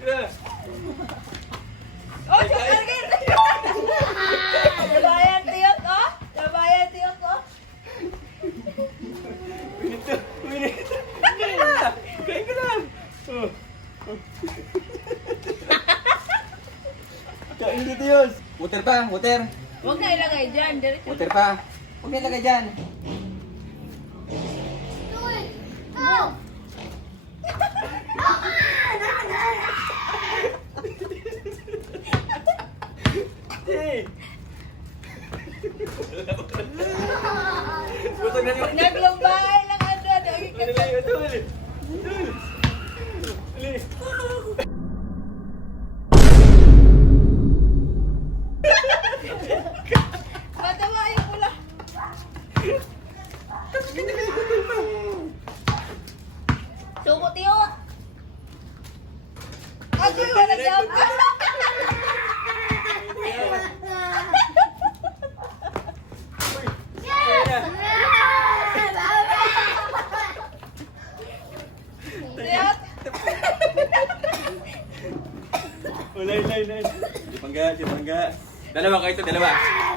Oh, chocolate! Nabayan tiyot ko? Nabayan tiyot ko? Winit! Kain ka na! Kain ka na! Kain dito yun! Water pa! Water! Huwag na ilagay dyan. Diretso. Water pa! Huwag na ilagay dyan! Hey! Gusto na yun! Naglumbay lang ano. Ano na yun? Tul! Tul! Ali! Matawa yung pula. Suko tiyot. Ako yung wala dyan. Tiyot. Lay. Si Pangga. Dalawa kayo ito, dalawa.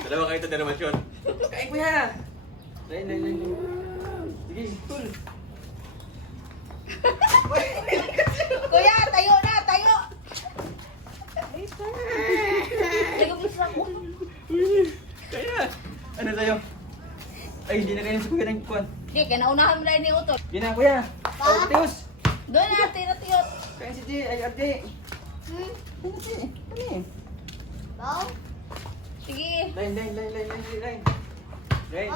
Dalawa kayo ito, dalawa shot. Kain ko yan. Lay. Sige, tul. Kuya, tayo na, tayo. Tayo bisa mo. Kaya na. Ano tayo? Ay, hindi na kayo sa kuya ng kuwan. Di, kinaunahan mo na ni Utol. Hindi na, kuya. Oh, Tius. Doon na, tiyot. Kain si G. Ay, Arte. Ano si? Ano eh? Sige. Lain.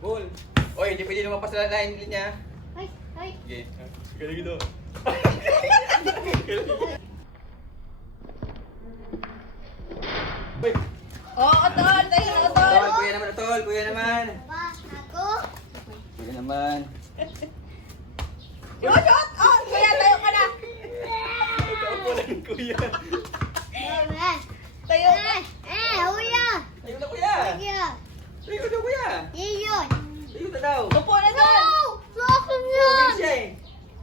Bull. Oy, hindi pwede lumabas sa line niya. Sige. Galing ito. Uy. Oh, Utol, tayo na, Utol. Tol, kuya naman, tol. Kuya naman. Kuya naman. Shot, shot. Oh, kuya, tayo ka na. Nakaupo lang, kuya. Tayo ka. Ayun na, kuya. Ayun na, kuya. Ayun na daw. Upo na doon. Ayun siya eh.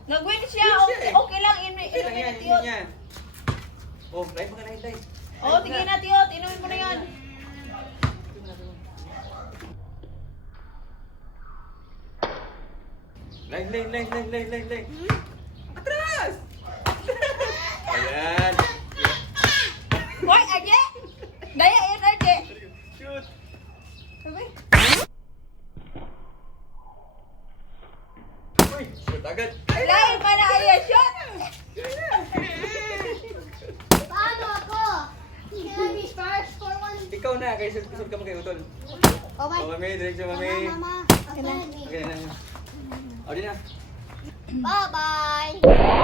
Nag-win siya. Okay lang. Ayun lang yan, Inumin na, yun tiyot. yan. Oh, live mo ka na, live. Oh, tingin na, tiyot. Inumin mo na yan. Live. Atras! Ayan. Hoy, Aje! Daya yun, Aje. Shoot. Sabi? Uy, shoot agad. Lain pa na ayan, shot! Ikaw na, kaya susod ka mo kay Utol. Oh, mami, diretso mami. Okay na. O, di na. Bye-bye!